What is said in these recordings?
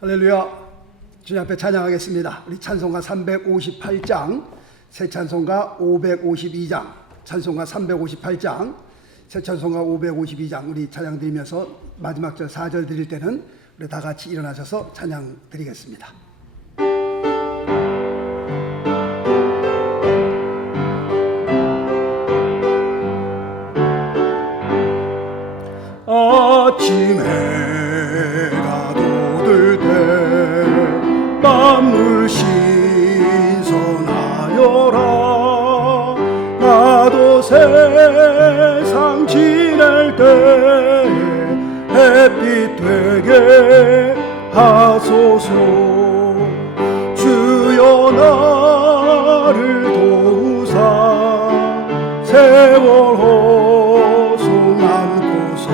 할렐루야. 주님 앞에 찬양하겠습니다. 우리 찬송가 358장, 새 찬송가 552장, 찬송가 358장, 새 찬송가 552장 우리 찬양 드리면서 마지막 절 4절 드릴 때는 우리 다 같이 일어나셔서 찬양 드리겠습니다. 아침에 만물 신선하여라. 나도 세상 지낼 때에 햇빛 되게 하소서. 주여 나를 도우사 세월 호송 안고서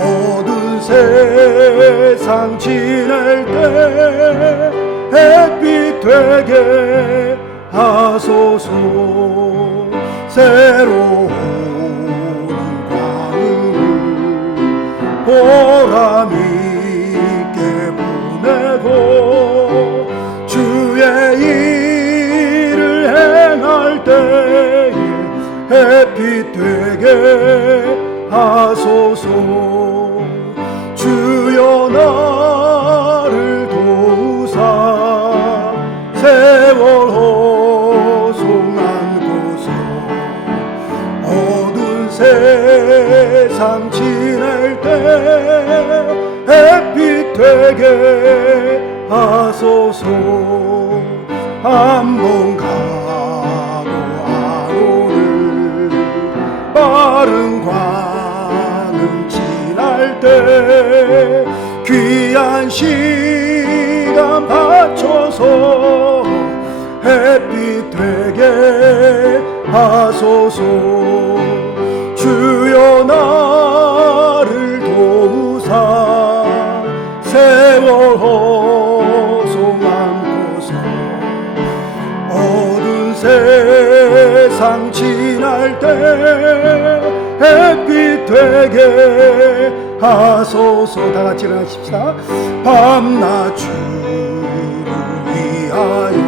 어두운 세상 지낼 때 햇빛 되게 하소서. 새로운 광음을 보람 있게 보내고 주의 일을 행할 때에 햇빛 되게 하소서. 주여 나를 도우사 세월 호송 안고서 어두운 세상 지낼 때 햇빛 되게 하소서. 한번 가고 안 오는 빠른 광음 지날 때 귀한 시간 바쳐서 햇빛 되게 하소서. 주여 나를 도우사 세월 호송 안고서 어두운 세상 지날 때 햇빛 되게 하소서. 다 같이 일어나십시다. 밤낮 주를 위하여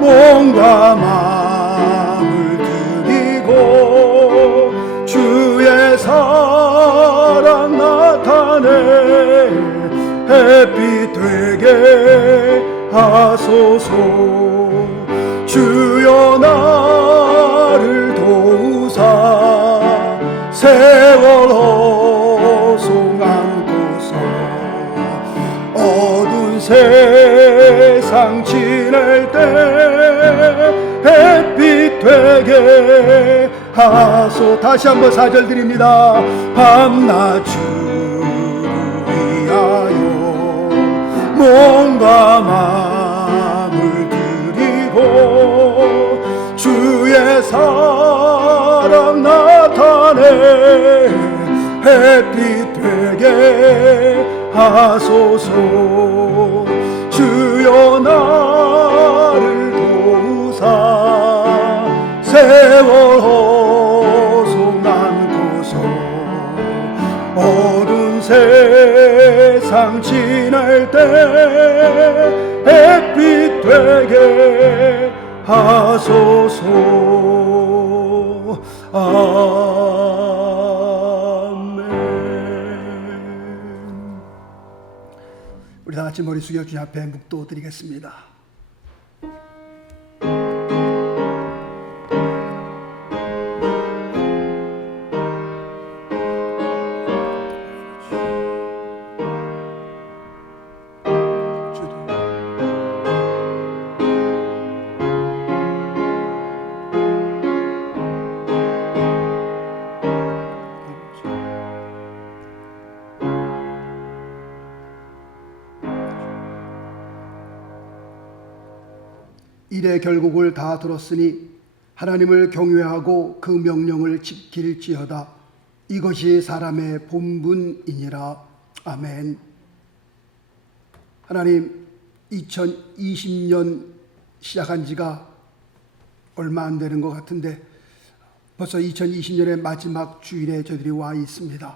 몸과 마음을 드리고 주의 사랑 나타내 햇빛 되게 하소서. 주여 나를 도우사 세월 호송 안고서 어두운 세상 지낼 때 햇빛 되게 하소. 다시 한번 4절 드립니다. 밤낮 주를 위하여 몸과 마음을 드리고 주의 사랑 나타내 햇빛 되게 하소서. 주여 나를 도우사 세월 호송 안고서 어두운 세상 지낼 때 햇빛 되게 하소서. 아멘. 우리 다 같이 머리 숙여 주님 앞에 묵도 드리겠습니다. 일의 결국을 다 들었으니 하나님을 경외하고 그 명령을 지킬지어다. 이것이 사람의 본분이니라. 아멘. 하나님, 2020년 시작한 지가 얼마 안 되는 것 같은데 벌써 2020년의 마지막 주일에 저희들이 와 있습니다.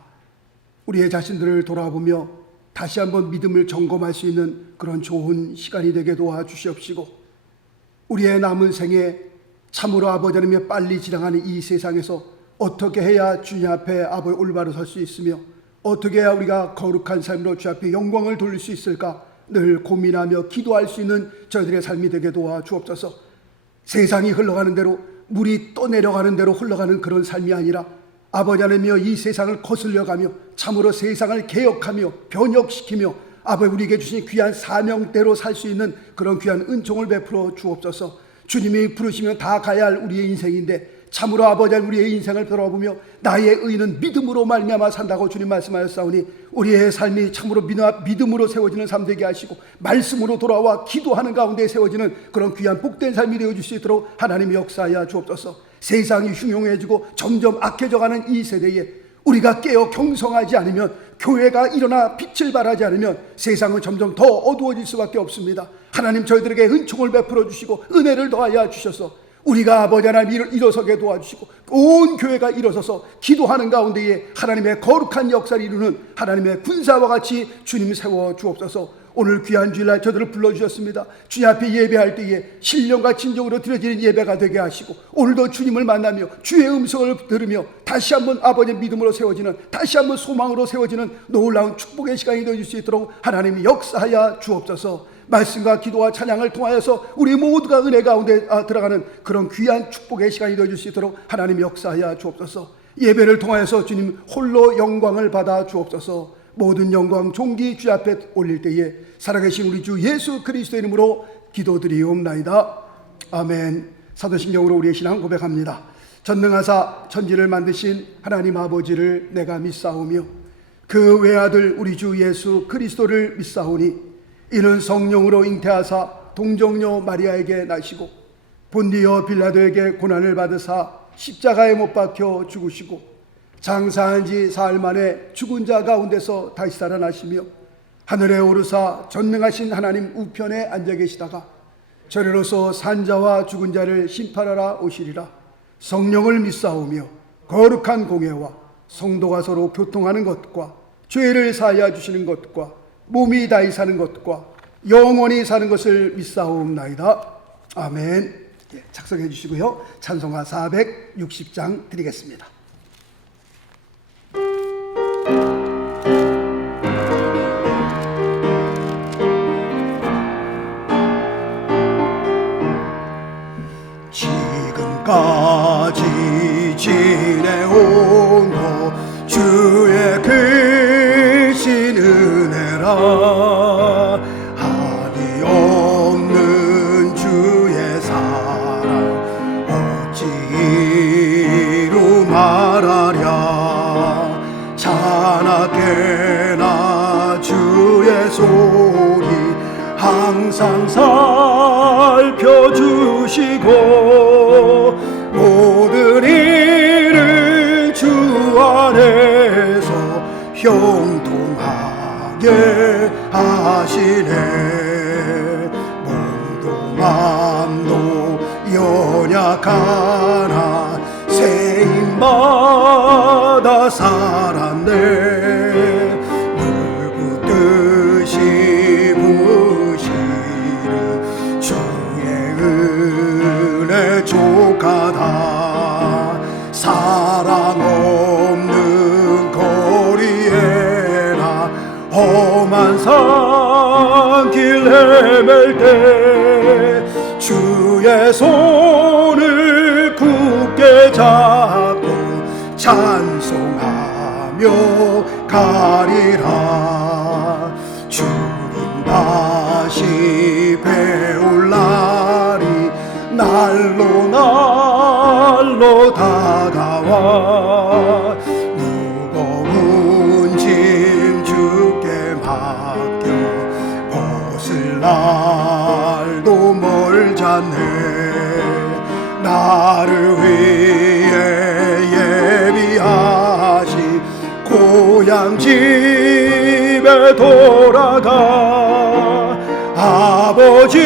우리의 자신들을 돌아보며 다시 한번 믿음을 점검할 수 있는 그런 좋은 시간이 되게 도와주시옵시고, 우리의 남은 생에 참으로 아버지 하나님의 빨리 지나가는 이 세상에서 어떻게 해야 주님 앞에 아버지 올바로 설 수 있으며 어떻게 해야 우리가 거룩한 삶으로 주 앞에 영광을 돌릴 수 있을까 늘 고민하며 기도할 수 있는 저희들의 삶이 되게 도와주옵소서. 세상이 흘러가는 대로, 물이 떠내려가는 대로 흘러가는 그런 삶이 아니라 아버지 하나님이여 이 세상을 거슬려가며 참으로 세상을 개혁하며 변혁시키며 아버지 우리에게 주신 귀한 사명대로 살 수 있는 그런 귀한 은총을 베풀어 주옵소서. 주님이 부르시면 다 가야 할 우리의 인생인데 참으로 아버지 우리의 인생을 돌아보며 나의 의는 믿음으로 말미암아 산다고 주님 말씀하셨사오니 우리의 삶이 참으로 믿음으로 세워지는 삶 되게 하시고 말씀으로 돌아와 기도하는 가운데 세워지는 그런 귀한 복된 삶이 되어줄 수 있도록 하나님이 역사하여 주옵소서. 세상이 흉흉해지고 점점 악해져가는 이 세대에 우리가 깨어 경성하지 않으면, 교회가 일어나 빛을 발하지 않으면 세상은 점점 더 어두워질 수밖에 없습니다. 하나님 저희들에게 은총을 베풀어 주시고 은혜를 더하여 주셔서 우리가 아버지 하나님 일어서게 도와주시고 온 교회가 일어서서 기도하는 가운데에 하나님의 거룩한 역사를 이루는 하나님의 군사와 같이 주님 세워 주옵소서. 오늘 귀한 주일날 저들을 불러주셨습니다. 주님 앞에 예배할 때에 신령과 진정으로 드려지는 예배가 되게 하시고 오늘도 주님을 만나며 주의 음성을 들으며 다시 한번 아버지의 믿음으로 세워지는, 다시 한번 소망으로 세워지는 놀라운 축복의 시간이 되어줄 수 있도록 하나님이 역사하여 주옵소서. 말씀과 기도와 찬양을 통하여서 우리 모두가 은혜 가운데 들어가는 그런 귀한 축복의 시간이 되어줄 수 있도록 하나님이 역사하여 주옵소서. 예배를 통하여서 주님 홀로 영광을 받아 주옵소서. 모든 영광 존귀 주 앞에 올릴 때에 살아계신 우리 주 예수 그리스도의 이름으로 기도드리옵나이다. 아멘. 사도신경으로 우리의 신앙 고백합니다. 전능하사 천지를 만드신 하나님 아버지를 내가 믿사오며 그 외아들 우리 주 예수 그리스도를 믿사오니 이는 성령으로 잉태하사 동정녀 마리아에게 나시고 본디오 빌라도에게 고난을 받으사 십자가에 못 박혀 죽으시고 장사한 지 사흘 만에 죽은 자 가운데서 다시 살아나시며 하늘에 오르사 전능하신 하나님 우편에 앉아 계시다가 저리로서 산자와 죽은 자를 심판하러 오시리라. 성령을 믿사오며 거룩한 공예와 성도가 서로 교통하는 것과 죄를 사하여 주시는 것과 몸이 다히 사는 것과 영원히 사는 것을 믿사옵나이다. 아멘. 작성해 주시고요. 찬송가 460장 드리겠습니다. 지금까지 지내온 것 주의 크신 은혜라. 한이 없는 주의 사랑 어찌 이루 말하랴. 자나깨나 주의 손이 항상 살펴주시고 모든 일을 주 안에서 형통하게 하시네. 몸도 맘도 연약하나 세임받아 살았네. 물붓듯이 부시는 주의 은혜 족하다. 사랑 없는 거리에나 험한 산길 헤맬 때 주의 손을 굳게 잡고 찬송하며 가리라. 주님 다시 배울 날이 날로 날로 다가와 무거운 짐 주께 맡겨 벗을 날도 멀잖네. 나를 위해 예비하시 고향 집에 돌아가 아버지의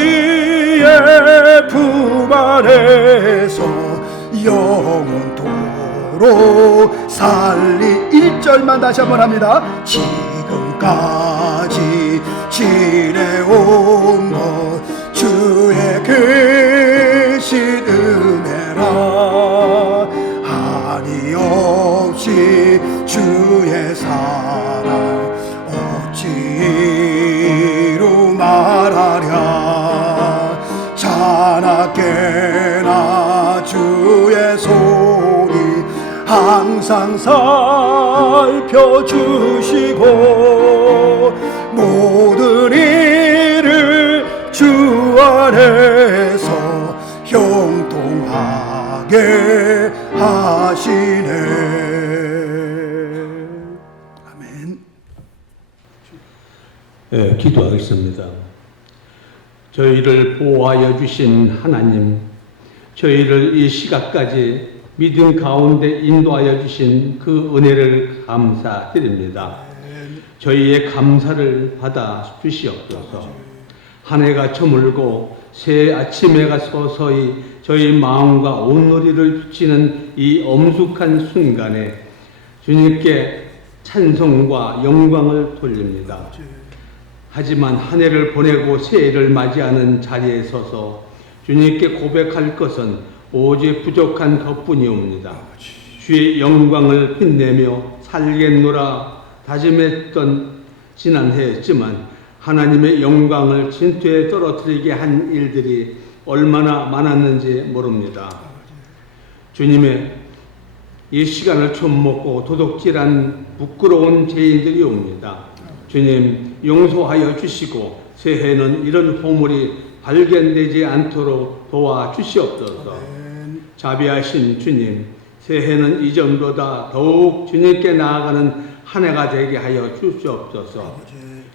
품 안에서 영원토록 살리. 1절만 다시 한번 합니다. 지금까지 지내온 것 주의 크신 은혜라. 한이 없이 주의 사랑 어찌로 말하랴. 자나깨나 주의 손이 항상 살펴주시고 모든 일을 주 안에서 형통하게 하시네. 아멘. 네, 기도하겠습니다. 저희를 보호하여 주신 하나님, 저희를 이 시각까지 믿음 가운데 인도하여 주신 그 은혜를 감사드립니다. 저희의 감사를 받아 주시옵소서. 한 해가 저물고 새 아침에가 서서히 저희 마음과 온누리를 비치는 이 엄숙한 순간에 주님께 찬송과 영광을 돌립니다. 하지만 한 해를 보내고 새해를 맞이하는 자리에 서서 주님께 고백할 것은 오직 부족한 것뿐이옵니다. 주의 영광을 빛내며 살겠노라 다짐했던 지난해였지만 하나님의 영광을 진토에 떨어뜨리게 한 일들이 얼마나 많았는지 모릅니다. 주님의 이 시간을 처먹고 도둑질한 부끄러운 죄인들이 옵니다. 주님 용서하여 주시고 새해는 이런 보물이 발견되지 않도록 도와주시옵소서. 자비하신 주님, 새해는 이전보다 더욱 주님께 나아가는 한 해가 되게 하여 주시옵소서.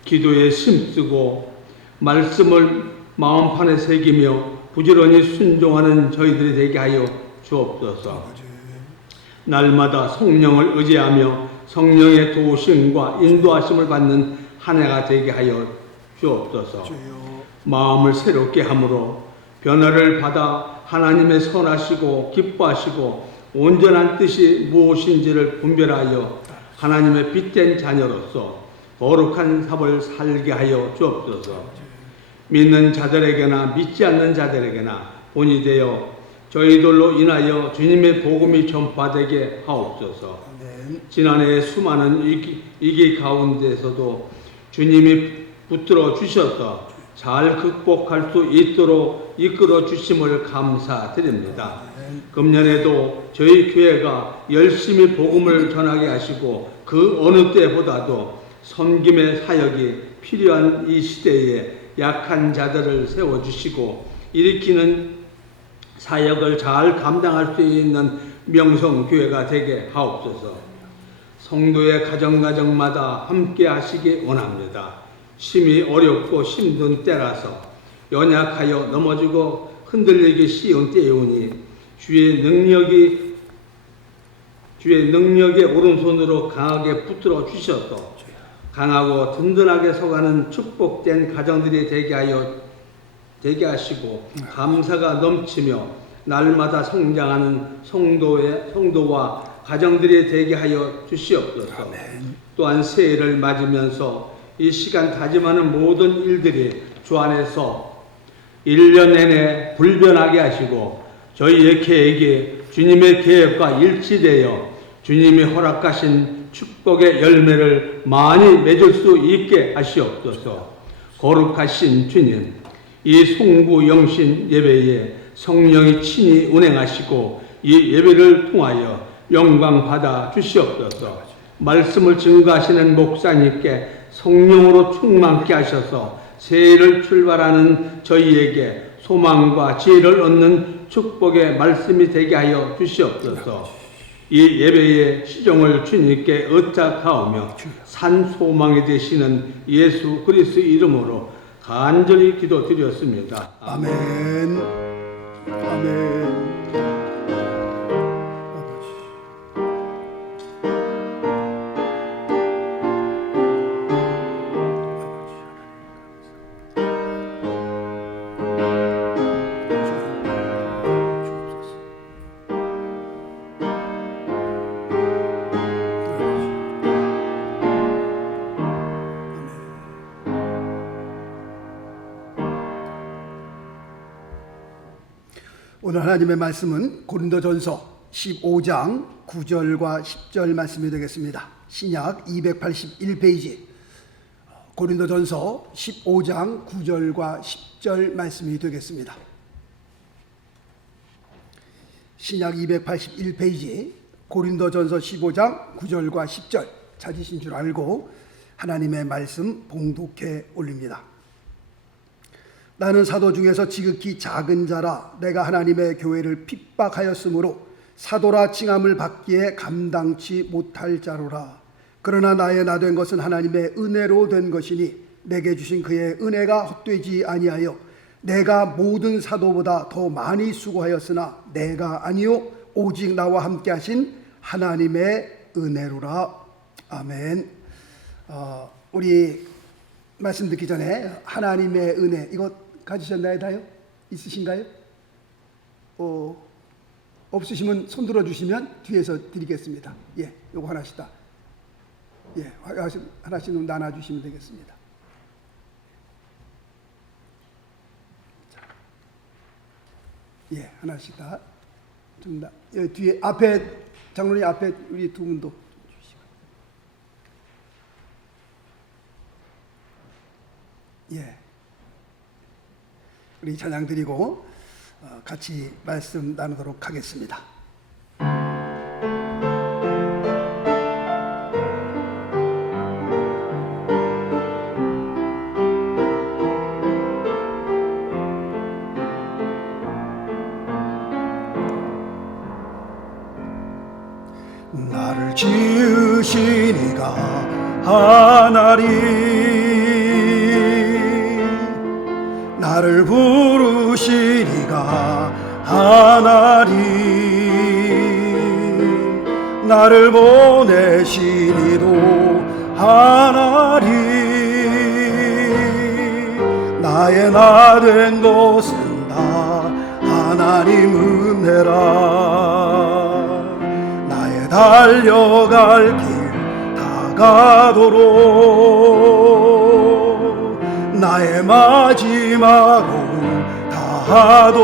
기도에 힘쓰고 말씀을 마음판에 새기며 부지런히 순종하는 저희들이 되게 하여 주옵소서. 날마다 성령을 의지하며 성령의 도우심과 인도하심을 받는 한 해가 되게 하여 주옵소서. 마음을 새롭게 함으로 변화를 받아 하나님의 선하시고 기뻐하시고 온전한 뜻이 무엇인지를 분별하여 하나님의 빛된 자녀로서 거룩한 삶을 살게 하여 주옵소서. 믿는 자들에게나 믿지 않는 자들에게나 본이 되어 저희들로 인하여 주님의 복음이 전파되게 하옵소서. 지난해 수많은 위기 가운데서도 주님이 붙들어 주셔서 잘 극복할 수 있도록 이끌어 주심을 감사드립니다. 금년에도 저희 교회가 열심히 복음을 전하게 하시고 그 어느 때보다도 섬김의 사역이 필요한 이 시대에 약한 자들을 세워주시고 일으키는 사역을 잘 감당할 수 있는 명성교회가 되게 하옵소서. 성도의 가정가정마다 함께 하시기 원합니다. 심히 어렵고 힘든 때라서 연약하여 넘어지고 흔들리기 쉬운 때이오니 주의 능력의 오른손으로 강하게 붙들어 주셔서 강하고 든든하게 서가는 축복된 가정들이 되게 하시고 감사가 넘치며 날마다 성장하는 성도와 가정들이 되게 하여 주시옵소서. 또한 새해를 맞으면서 이 시간 다짐하는 모든 일들이 주 안에서 1년 내내 불변하게 하시고 저희의 계획이 주님의 계획과 일치되어 주님이 허락하신 축복의 열매를 많이 맺을 수 있게 하시옵소서. 거룩하신 주님, 이 송구 영신 예배에 성령이 친히 운행하시고 이 예배를 통하여 영광 받아 주시옵소서. 말씀을 증거하시는 목사님께 성령으로 충만케 하셔서 새해를 출발하는 저희에게 소망과 지혜를 얻는 축복의 말씀이 되게 하여 주시옵소서. 이 예배의 시종을 주님께 의탁하오며 산 소망이 되시는 예수 그리스도 이름으로 간절히 기도드렸습니다. 아멘. 아멘. 오늘 하나님의 말씀은 고린도전서 15장 9절과 10절 말씀이 되겠습니다. 신약 281페이지 고린도전서 15장 9절과 10절 말씀이 되겠습니다. 신약 281페이지 고린도전서 15장 9절과 10절 찾으신 줄 알고 하나님의 말씀 봉독해 올립니다. 나는 사도 중에서 지극히 작은 자라 내가 하나님의 교회를 핍박하였으므로 사도라 칭함을 받기에 감당치 못할 자로라. 그러나 나의 나 된 것은 하나님의 은혜로 된 것이니 내게 주신 그의 은혜가 헛되지 아니하여 내가 모든 사도보다 더 많이 수고하였으나 내가 아니요 오직 나와 함께 하신 하나님의 은혜로라. 아멘. 우리 말씀 듣기 전에 하나님의 은혜 이거 가지셨나요? 다요? 있으신가요? 없으시면 손 들어주시면 뒤에서 드리겠습니다. 예, 요거 하나씩다. 예, 하나씩 나눠주시면 되겠습니다. 자, 예, 하나씩 다 줍니다. 예, 뒤에 앞에 장로님 앞에 우리 두 분도 주시고. 예, 우리 찬양 드리고 같이 말씀 나누도록 하겠습니다. 나를 지으신 이가 하나리 나를 부르신 이가 하나리 나를 보내신 이도 하나리 나의 나 된 것은 다 하나님 은혜라 나의 달려갈 길 다가도록 나의 마지막은 다하도록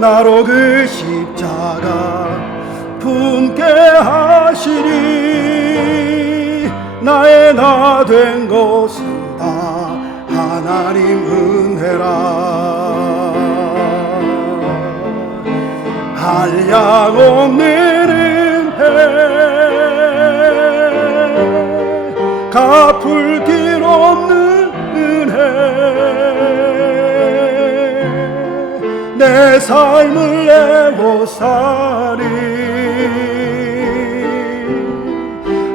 나로 그 십자가 품게 하시니 나의 나 된 것은 다 하나님 은혜라 한량 없는 은혜 갚을 길 없는 은혜 내 삶을 애워싸리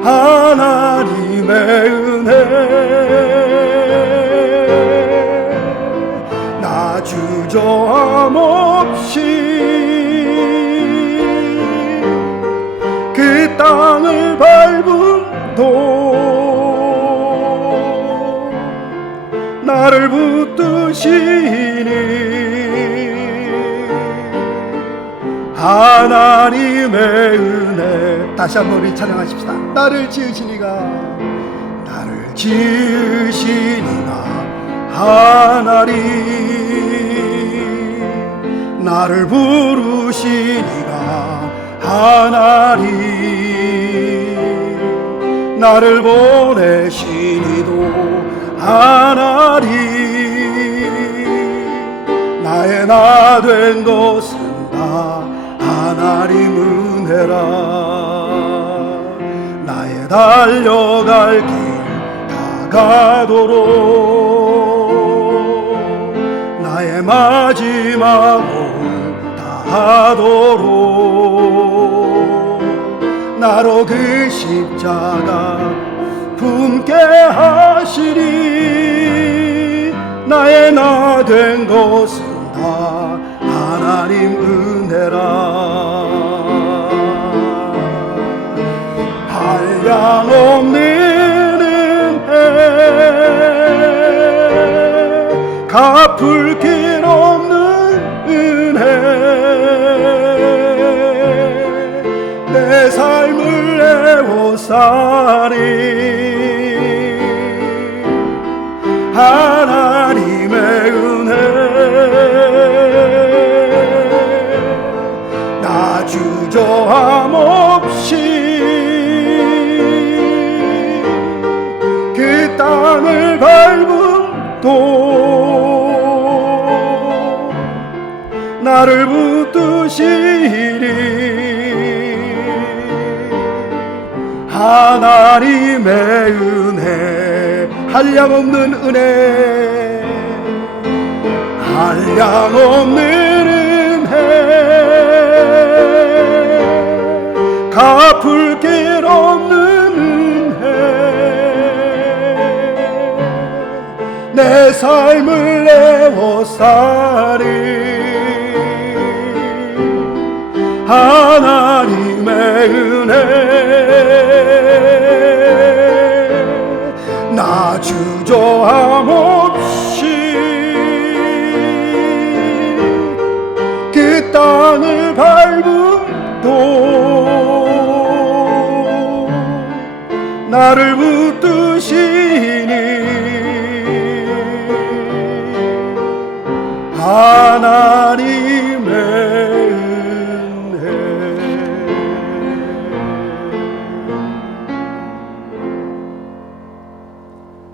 하나님의 은혜 나 주저함 없이 그 땅을 밟음도 나를 붙드시니 하나님의 은혜 다시 한번 우리 찬양하십시다. 나를 지으시니가 나를 지으시니가 하나리 나를 부르시니가 하나리 나를 보내시니도 하나리 나의 나 된 것은 다 하나님 은혜라 나의 달려갈 길 다가도록 나의 마지막은 다하도록 나로 그 십자가 품게 하시리 나의 나 된 것은 다 하나님 은혜라 한량 없는 은혜 갚을 길 없는 은혜 내 삶을 애워싸리 하나님의 은혜 나를 붙드시니 하나님의 은혜, 한량없는 은혜, 한량없는 은혜, 갚을 길 없는 은혜, 내 삶을 내어사리 하나님의 은혜, 나 주저함 없이 그 땅을 밟음도 나를 붙드시니 하나님의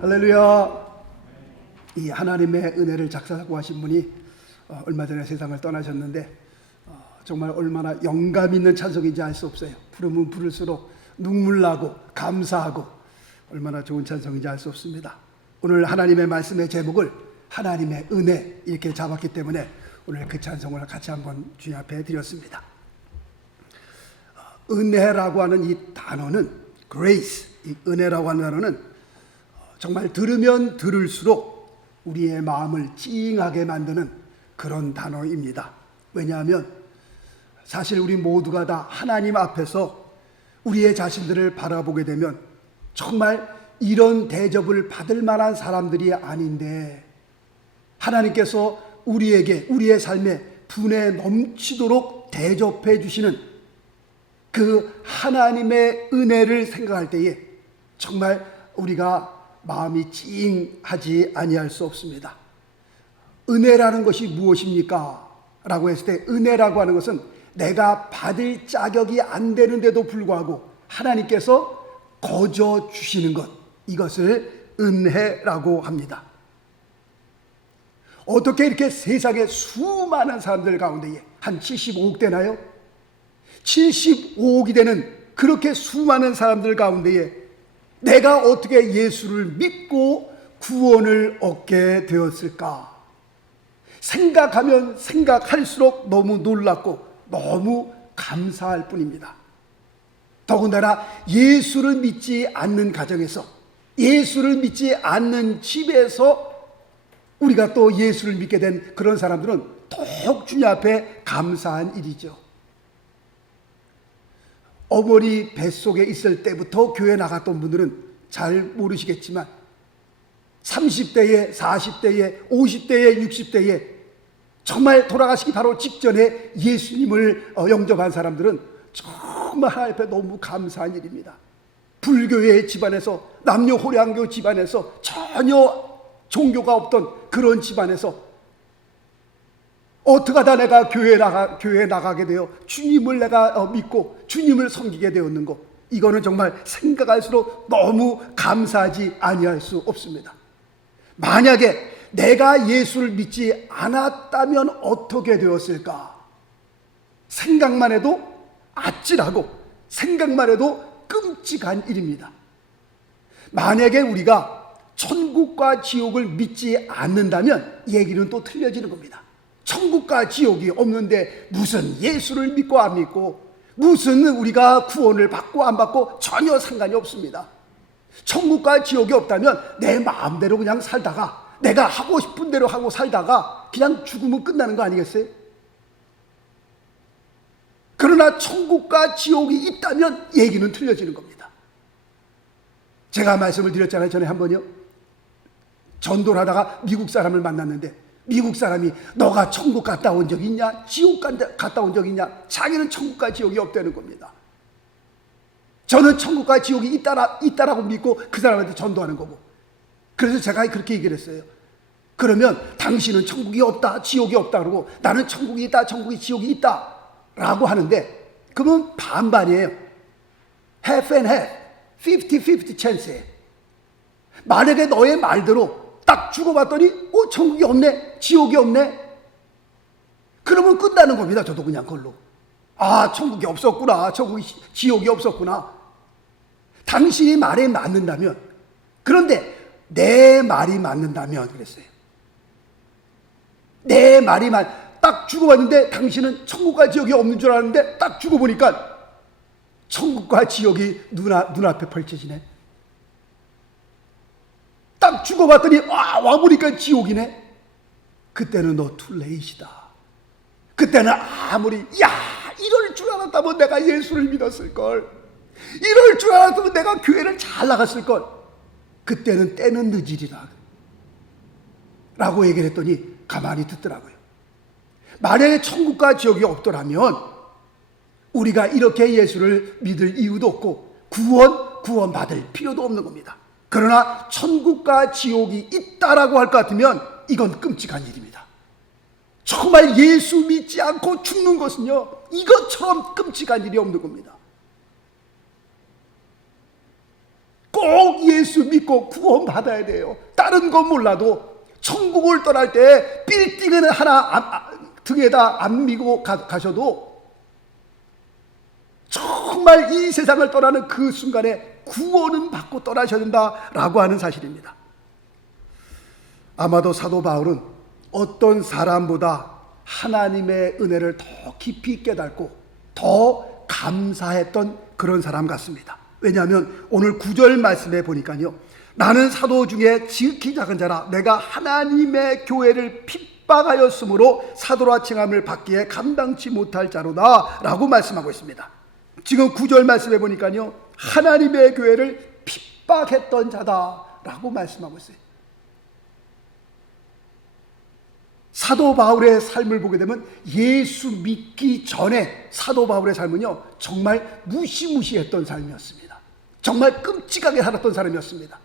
할렐루야. 이 하나님의 은혜를 작사하신 분이 얼마 전에 세상을 떠나셨는데 정말 얼마나 영감 있는 찬송인지 알 수 없어요. 부르면 부를수록 눈물 나고 감사하고 얼마나 좋은 찬송인지 알 수 없습니다. 오늘 하나님의 말씀의 제목을 하나님의 은혜 이렇게 잡았기 때문에 오늘 그 찬송을 같이 한번 주님 앞에 드렸습니다. 은혜라고 하는 이 단어는 grace, 이 은혜라고 하는 단어는 정말 들으면 들을수록 우리의 마음을 찡하게 만드는 그런 단어입니다. 왜냐하면 사실 우리 모두가 다 하나님 앞에서 우리의 자신들을 바라보게 되면 정말 이런 대접을 받을 만한 사람들이 아닌데 하나님께서 우리에게 우리의 삶에 분에 넘치도록 대접해 주시는 그 하나님의 은혜를 생각할 때에 정말 우리가 마음이 찡하지 아니할 수 없습니다. 은혜라는 것이 무엇입니까? 라고 했을 때 은혜라고 하는 것은 내가 받을 자격이 안 되는데도 불구하고 하나님께서 거저 주시는 것, 이것을 은혜라고 합니다. 어떻게 이렇게 세상에 수많은 사람들 가운데에 한 75억 되나요? 75억이 되는 그렇게 수많은 사람들 가운데에 내가 어떻게 예수를 믿고 구원을 얻게 되었을까? 생각하면 생각할수록 너무 놀랍고 너무 감사할 뿐입니다. 더군다나 예수를 믿지 않는 가정에서, 예수를 믿지 않는 집에서 우리가 또 예수를 믿게 된 그런 사람들은 더욱 주님 앞에 감사한 일이죠. 어머니 뱃속에 있을 때부터 교회 나갔던 분들은 잘 모르시겠지만 30대에 40대에 50대에 60대에 정말 돌아가시기 바로 직전에 예수님을 영접한 사람들은 정말 하나님 앞에 너무 감사한 일입니다. 불교의 집안에서, 남녀 호랑교 집안에서, 전혀 종교가 없던 그런 집안에서 어떻게 하다 내가 교회에 나가게 되어 주님을 내가 믿고 주님을 섬기게 되었는가? 이거는 정말 생각할수록 너무 감사하지 아니할 수 없습니다. 만약에 내가 예수를 믿지 않았다면 어떻게 되었을까? 생각만 해도 아찔하고 생각만 해도 끔찍한 일입니다. 만약에 우리가 천국과 지옥을 믿지 않는다면 얘기는 또 틀려지는 겁니다. 천국과 지옥이 없는데 무슨 예수를 믿고 안 믿고, 무슨 우리가 구원을 받고 안 받고 전혀 상관이 없습니다. 천국과 지옥이 없다면 내 마음대로 그냥 살다가 내가 하고 싶은 대로 하고 살다가 그냥 죽으면 끝나는 거 아니겠어요? 그러나 천국과 지옥이 있다면 얘기는 틀려지는 겁니다. 제가 말씀을 드렸잖아요. 전에 한 번요. 전도를 하다가 미국 사람을 만났는데 미국 사람이 너가 천국 갔다 온 적 있냐? 지옥 갔다 온 적 있냐? 자기는 천국과 지옥이 없다는 겁니다. 저는 천국과 지옥이 있다라고 믿고 그 사람한테 전도하는 거고. 그래서 제가 그렇게 얘기를 했어요. 그러면 당신은 천국이 없다, 지옥이 없다 그러고 나는 천국이 있다, 천국이 지옥이 있다 라고 하는데 그건 반반이에요. half and half, 50-50 chance예요. 만약에 너의 말대로 딱 죽어봤더니 천국이 없네, 지옥이 없네. 그러면 끝나는 겁니다. 저도 그냥 그걸로. 천국이 없었구나, 지옥이 없었구나. 당신이 말에 맞는다면, 그런데 내 말이 맞는다면 그랬어요. 내 말이 딱 죽어봤는데 당신은 천국과 지옥이 없는 줄 알았는데 딱 죽어보니까 천국과 지옥이 눈앞에 펼쳐지네. 딱 죽어봤더니 와보니까 지옥이네. 그때는 너 투레이시다. 그때는 아무리 이럴 줄 알았다면 내가 예수를 믿었을걸, 이럴 줄 알았다면 내가 교회를 잘 나갔을걸, 그때는 때는 늦으리라 라고 얘기를 했더니 가만히 듣더라고요. 만약에 천국과 지옥이 없더라면 우리가 이렇게 예수를 믿을 이유도 없고 구원받을 필요도 없는 겁니다. 그러나 천국과 지옥이 있다라고 할 것 같으면 이건 끔찍한 일입니다. 정말 예수 믿지 않고 죽는 것은요, 이것처럼 끔찍한 일이 없는 겁니다. 꼭 예수 믿고 구원받아야 돼요. 다른 건 몰라도 천국을 떠날 때 빌딩은 하나 등에다 안 미고 가셔도 정말 이 세상을 떠나는 그 순간에 구원은 받고 떠나셔야 된다라고 하는 사실입니다. 아마도 사도 바울은 어떤 사람보다 하나님의 은혜를 더 깊이 깨닫고 더 감사했던 그런 사람 같습니다. 왜냐하면 오늘 9절 말씀에 보니까요, 나는 사도 중에 지극히 작은 자라 내가 하나님의 교회를 핍박하였으므로 사도라 칭함을 받기에 감당치 못할 자로다 라고 말씀하고 있습니다. 지금 9절 말씀에 보니까요, 하나님의 교회를 핍박했던 자다라고 말씀하고 있어요. 사도 바울의 삶을 보게 되면 예수 믿기 전에 사도 바울의 삶은요, 정말 무시무시했던 삶이었습니다. 정말 끔찍하게 살았던 사람이었습니다.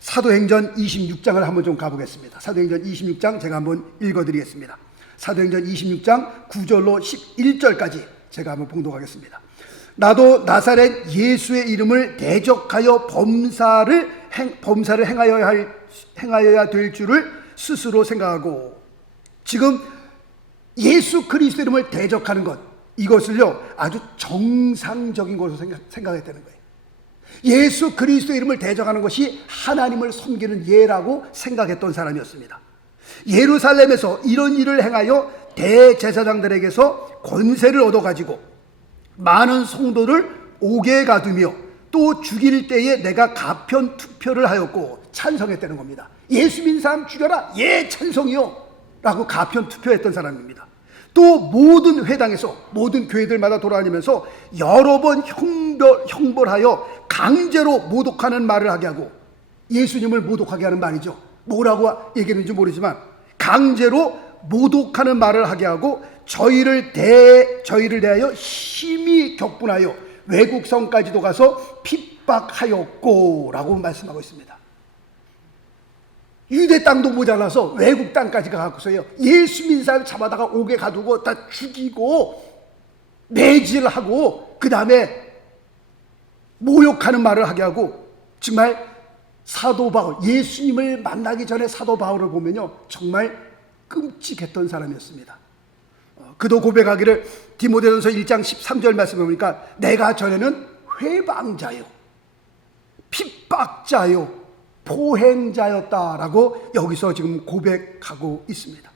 사도행전 26장을 한번 좀 가보겠습니다. 사도행전 26장 제가 한번 읽어드리겠습니다. 사도행전 26장 9절로 11절까지 제가 한번 봉독하겠습니다. 나도 나사렛 예수의 이름을 대적하여 범사를 행하여야 될 줄을 스스로 생각하고, 지금 예수 그리스도 이름을 대적하는 것, 이것을요 아주 정상적인 것으로 생각했다는 거예요. 예수 그리스도 이름을 대적하는 것이 하나님을 섬기는 예라고 생각했던 사람이었습니다. 예루살렘에서 이런 일을 행하여 대제사장들에게서 권세를 얻어가지고 많은 성도를 옥에 가두며 또 죽일 때에 내가 가편 투표를 하였고 찬성했다는 겁니다. 예수 믿는 사람 죽여라, 예 찬성이요 라고 가편 투표했던 사람입니다. 또 모든 회당에서 모든 교회들마다 돌아다니면서 여러 번 형벌하여 강제로 모독하는 말을 하게 하고, 예수님을 모독하게 하는 말이죠. 뭐라고 얘기했는지 모르지만 강제로 모독하는 말을 하게 하고 저희를 대하여 심히 격분하여 외국 성까지도 가서 핍박하였고 라고 말씀하고 있습니다. 유대 땅도 모자라서 외국 땅까지 가고서요 예수 믿는 사람 잡아다가 옥에 가두고 다 죽이고 매질하고 그 다음에 모욕하는 말을 하게 하고, 정말 사도 바울, 예수님을 만나기 전에 사도 바울을 보면요 정말 끔찍했던 사람이었습니다. 그도 고백하기를 디모데전서 1장 13절 말씀해 보니까 내가 전에는 회방자요 핍박자요 포행자였다라고 여기서 지금 고백하고 있습니다.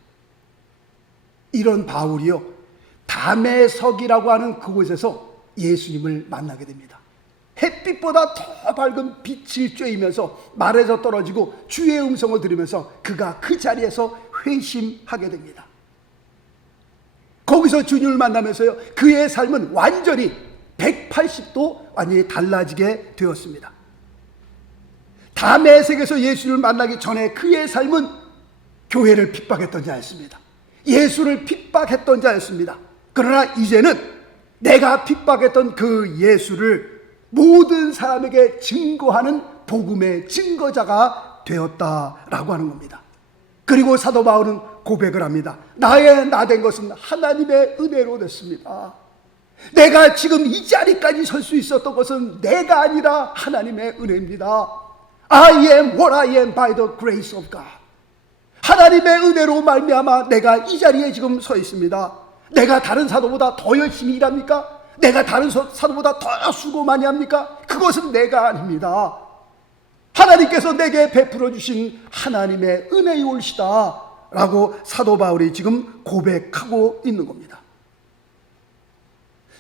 이런 바울이요 다메석이라고 하는 그곳에서 예수님을 만나게 됩니다. 햇빛보다 더 밝은 빛을 쬐이면서 말에서 떨어지고 주의 음성을 들으면서 그가 그 자리에서 회심하게 됩니다. 거기서 주님을 만나면서요 그의 삶은 완전히 180도 완전히 달라지게 되었습니다. 다메섹에서 예수를 만나기 전에 그의 삶은 교회를 핍박했던 자였습니다. 예수를 핍박했던 자였습니다. 그러나 이제는 내가 핍박했던 그 예수를 모든 사람에게 증거하는 복음의 증거자가 되었다라고 하는 겁니다. 그리고 사도 바울은 고백을 합니다. 나의 나된 것은 하나님의 은혜로 됐습니다. 내가 지금 이 자리까지 설 수 있었던 것은 내가 아니라 하나님의 은혜입니다. I am what I am by the grace of God. 하나님의 은혜로 말미암아 내가 이 자리에 지금 서 있습니다. 내가 다른 사도보다 더 열심히 일합니까? 내가 다른 사도보다 더 수고 많이 합니까? 그것은 내가 아닙니다. 하나님께서 내게 베풀어 주신 하나님의 은혜의 올시다 라고 사도 바울이 지금 고백하고 있는 겁니다.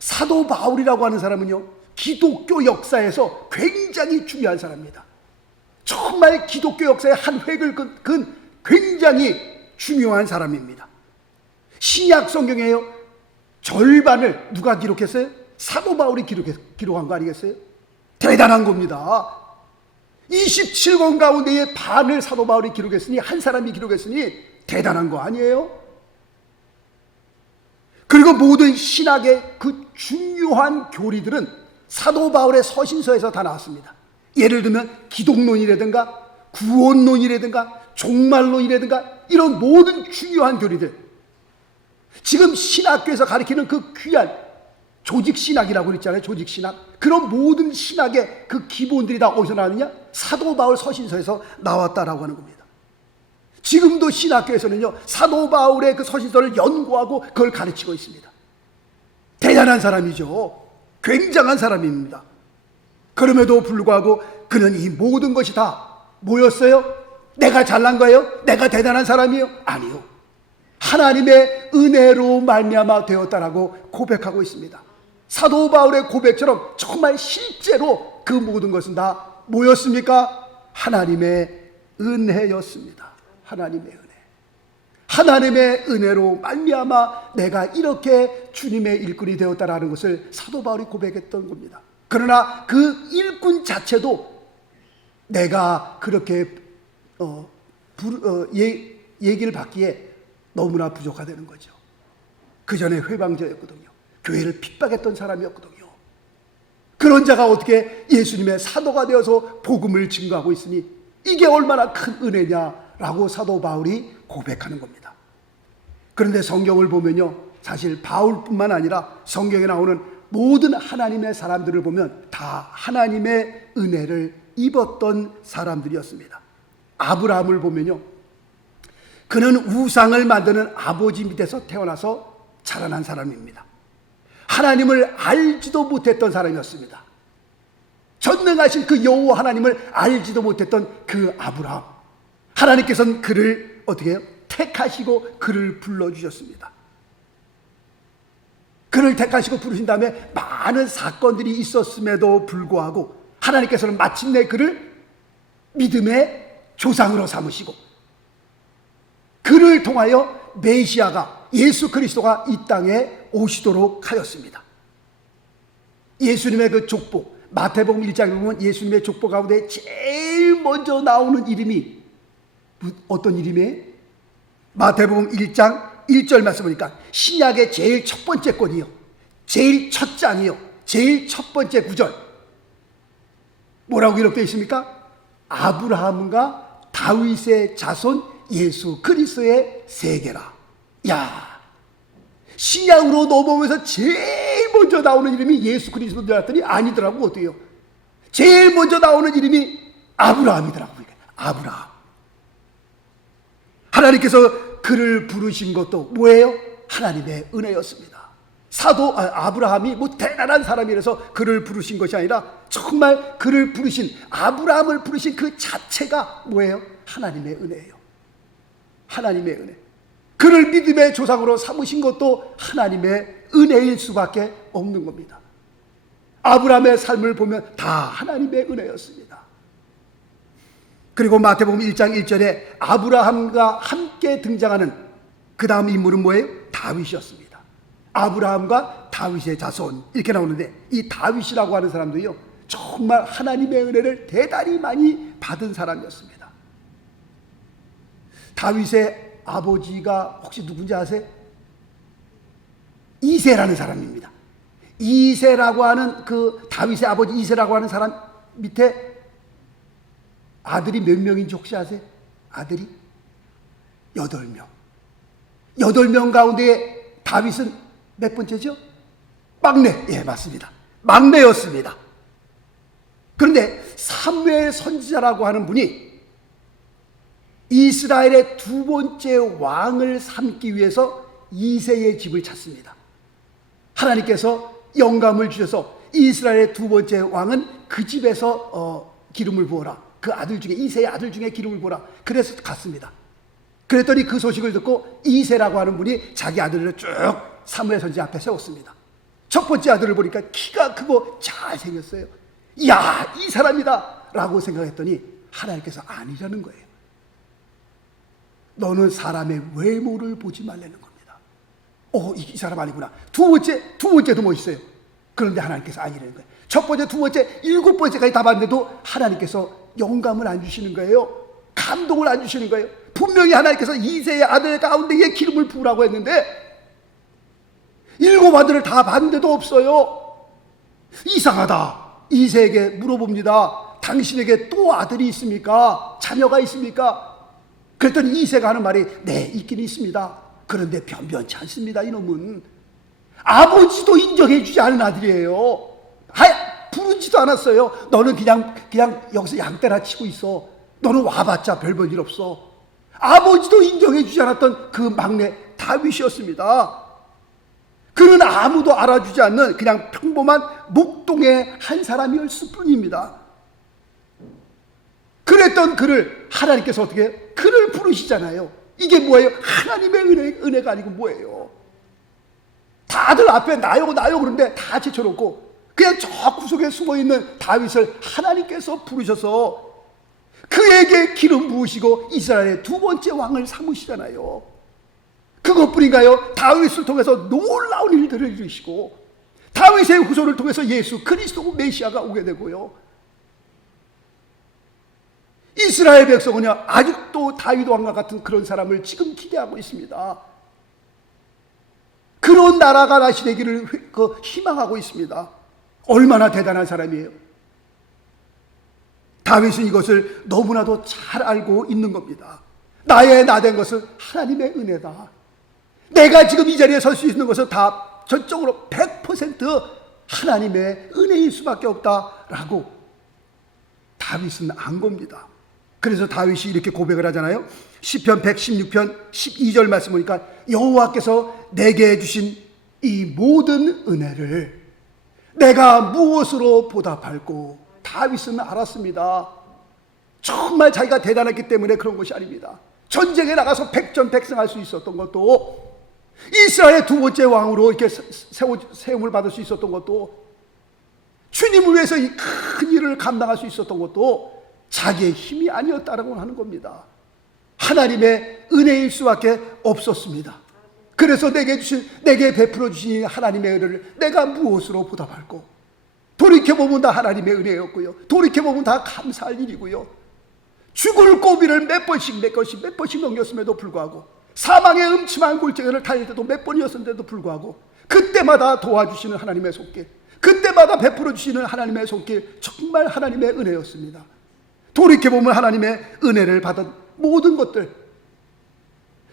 사도 바울이라고 하는 사람은요, 기독교 역사에서 굉장히 중요한 사람입니다. 정말 기독교 역사의 한 획을 그은 굉장히 중요한 사람입니다. 신약 성경에요, 절반을 누가 기록했어요? 사도 바울이 기록한 거 아니겠어요? 대단한 겁니다. 27권 가운데의 반을 사도 바울이 기록했으니, 한 사람이 기록했으니 대단한 거 아니에요? 그리고 모든 신학의 그 중요한 교리들은 사도 바울의 서신서에서 다 나왔습니다. 예를 들면 기독론이라든가 구원론이라든가 종말론이라든가 이런 모든 중요한 교리들, 지금 신학교에서 가르치는 그 귀한 조직신학이라고 있잖아요. 조직신학. 그런 모든 신학의 그 기본들이 다 어디서 나왔느냐? 사도 바울 서신서에서 나왔다라고 하는 겁니다. 지금도 신학교에서는요, 사도 바울의 그 서신서를 연구하고 그걸 가르치고 있습니다. 대단한 사람이죠. 굉장한 사람입니다. 그럼에도 불구하고 그는 이 모든 것이 다 뭐였어요? 내가 잘난 거예요? 내가 대단한 사람이에요? 아니요. 하나님의 은혜로 말미암아 되었다라고 고백하고 있습니다. 사도 바울의 고백처럼 정말 실제로 그 모든 것은 다 뭐였습니까? 하나님의 은혜였습니다. 하나님의 은혜. 하나님의 은혜로 말미암아 내가 이렇게 주님의 일꾼이 되었다라는 것을 사도 바울이 고백했던 겁니다. 그러나 그 일꾼 자체도 내가 그렇게 얘기를 받기에 너무나 부족하다는 거죠. 그 전에 회방자였거든요. 교회를 핍박했던 사람이었거든요. 그런 자가 어떻게 예수님의 사도가 되어서 복음을 증거하고 있으니 이게 얼마나 큰 은혜냐라고 사도 바울이 고백하는 겁니다. 그런데 성경을 보면요, 사실 바울뿐만 아니라 성경에 나오는 모든 하나님의 사람들을 보면 다 하나님의 은혜를 입었던 사람들이었습니다. 아브라함을 보면요, 그는 우상을 만드는 아버지 밑에서 태어나서 자라난 사람입니다. 하나님을 알지도 못했던 사람이었습니다. 전능하신 그 여호와 하나님을 알지도 못했던 그 아브라함, 하나님께서는 그를 어떻게 해요? 택하시고 그를 불러주셨습니다. 그를 택하시고 부르신 다음에 많은 사건들이 있었음에도 불구하고 하나님께서는 마침내 그를 믿음의 조상으로 삼으시고 그를 통하여 메시아가, 예수 그리스도가 이 땅에 오시도록 하였습니다. 예수님의 그 족보, 마태복음 1장에 보면 예수님의 족보 가운데 제일 먼저 나오는 이름이 어떤 이름이에요? 마태복음 1장 1절 말씀 보니까 신약의 제일 첫 번째 권이요, 제일 첫 장이요, 제일 첫 번째 구절 뭐라고 기록되어 있습니까? 아브라함과 다윗의 자손 예수 그리스도의 세계라. 야, 신약으로 넘어오면서 제일 먼저 나오는 이름이 예수 그리스도인 줄 알았더니 아니더라고. 어때요? 제일 먼저 나오는 이름이 아브라함이더라고요. 아브라함. 하나님께서 그를 부르신 것도 뭐예요? 하나님의 은혜였습니다. 아브라함이 뭐 대단한 사람이라서 그를 부르신 것이 아니라 정말 그를 부르신, 아브라함을 부르신 그 자체가 뭐예요? 하나님의 은혜예요. 하나님의 은혜. 그를 믿음의 조상으로 삼으신 것도 하나님의 은혜일 수밖에 없는 겁니다. 아브라함의 삶을 보면 다 하나님의 은혜였습니다. 그리고 마태복음 1장 1절에 아브라함과 함께 등장하는 그 다음 인물은 뭐예요? 다윗이었습니다. 아브라함과 다윗의 자손 이렇게 나오는데, 이 다윗이라고 하는 사람도요, 정말 하나님의 은혜를 대단히 많이 받은 사람이었습니다. 다윗의 아버지가 혹시 누군지 아세요? 이새라는 사람입니다. 이새라고 하는 그 다윗의 아버지 이새라고 하는 사람 밑에 아들이 몇 명인지 혹시 아세요? 아들이 8명. 8명 가운데 다윗은 몇 번째죠? 막내. 예, 맞습니다. 막내였습니다. 그런데 사무엘 선지자라고 하는 분이 이스라엘의 두 번째 왕을 삼기 위해서 이새의 집을 찾습니다. 하나님께서 영감을 주셔서 이스라엘의 두 번째 왕은 그 집에서 기름을 부어라. 그 아들 중에, 이새의 아들 중에 기름을 부어라. 그래서 갔습니다. 그랬더니 그 소식을 듣고 이새라고 하는 분이 자기 아들을 쭉 사무엘 선지자 앞에 세웠습니다. 첫 번째 아들을 보니까 키가 크고 잘생겼어요. 야, 이 사람이다 라고 생각했더니 하나님께서 아니라는 거예요. 너는 사람의 외모를 보지 말라는 겁니다. 이 사람 아니구나. 두 번째도 멋있어요. 그런데 하나님께서 아니라는 거예요. 첫 번째, 두 번째, 일곱 번째까지 다 봤는데도 하나님께서 영감을 안 주시는 거예요. 감동을 안 주시는 거예요. 분명히 하나님께서 이새의 아들 가운데에 기름을 부으라고 했는데 일곱 아들을 다 봤는데도 없어요. 이상하다. 이새에게 물어봅니다. 당신에게 또 아들이 있습니까? 자녀가 있습니까? 그랬더니 이새가 하는 말이 네, 있긴 있습니다. 그런데 변변치 않습니다. 이놈은 아버지도 인정해 주지 않은 아들이에요. 부르지도 않았어요. 너는 그냥 여기서 양떼나 치고 있어. 너는 와봤자 별 볼 일 없어. 아버지도 인정해 주지 않았던 그 막내 다윗이었습니다. 그는 아무도 알아주지 않는 그냥 평범한 목동의 한 사람이었을 뿐입니다. 그랬던 그를 하나님께서 어떻게 해요? 그를 부르시잖아요. 이게 뭐예요? 하나님의 은혜가 아니고 뭐예요? 다들 앞에 나요 그런데 다 제쳐놓고 그냥 저 구석에 숨어있는 다윗을 하나님께서 부르셔서 그에게 기름 부으시고 이스라엘의 두 번째 왕을 삼으시잖아요. 그것뿐인가요? 다윗을 통해서 놀라운 일들을 이루시고 다윗의 후손을 통해서 예수 그리스도 메시아가 오게 되고요. 이스라엘 백성은요, 아직도 다윗 왕과 같은 그런 사람을 지금 기대하고 있습니다. 그런 나라가 다시 되기를 희망하고 있습니다. 얼마나 대단한 사람이에요. 다윗은 이것을 너무나도 잘 알고 있는 겁니다. 나의 나된 것은 하나님의 은혜다. 내가 지금 이 자리에 설 수 있는 것은 다 전적으로 100% 하나님의 은혜일 수밖에 없다라고 다윗은 안 겁니다. 그래서 다윗이 이렇게 고백을 하잖아요. 시편 116편 12절 말씀 보니까 여호와께서 내게 주신 이 모든 은혜를 내가 무엇으로 보답할꼬. 다윗은 알았습니다. 정말 자기가 대단했기 때문에 그런 것이 아닙니다. 전쟁에 나가서 백전백승할 수 있었던 것도, 이스라엘의 두 번째 왕으로 이렇게 세움을 받을 수 있었던 것도, 주님을 위해서 이 큰 일을 감당할 수 있었던 것도 자기의 힘이 아니었다라고 하는 겁니다. 하나님의 은혜일 수밖에 없었습니다. 그래서 내게 베풀어 주신 하나님의 은혜를 내가 무엇으로 보답할꼬. 돌이켜보면 다 하나님의 은혜였고요. 돌이켜보면 다 감사할 일이고요. 죽을 고비를 몇 번씩 넘겼음에도 불구하고, 사망의 음침한 골짜기를 달릴 때도 몇 번이었는데도 불구하고, 그때마다 도와주시는 하나님의 손길, 그때마다 베풀어 주시는 하나님의 손길, 정말 하나님의 은혜였습니다. 돌이켜보면 하나님의 은혜를 받은 모든 것들,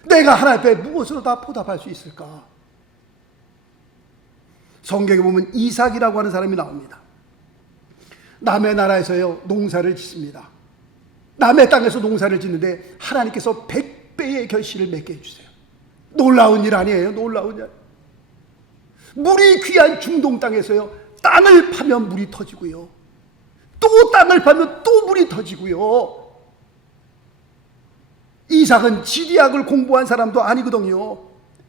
내가 하나님 앞에 무엇으로 다 보답할 수 있을까? 성경에 보면 이삭이라고 하는 사람이 나옵니다. 남의 나라에서요, 농사를 짓습니다. 남의 땅에서 농사를 짓는데 하나님께서 100배의 결실을 맺게 해주세요. 놀라운 일 아니에요? 놀라운 일. 물이 귀한 중동 땅에서요, 땅을 파면 물이 터지고요, 또 땅을 파면 또 물이 터지고요. 이삭은 지리학을 공부한 사람도 아니거든요.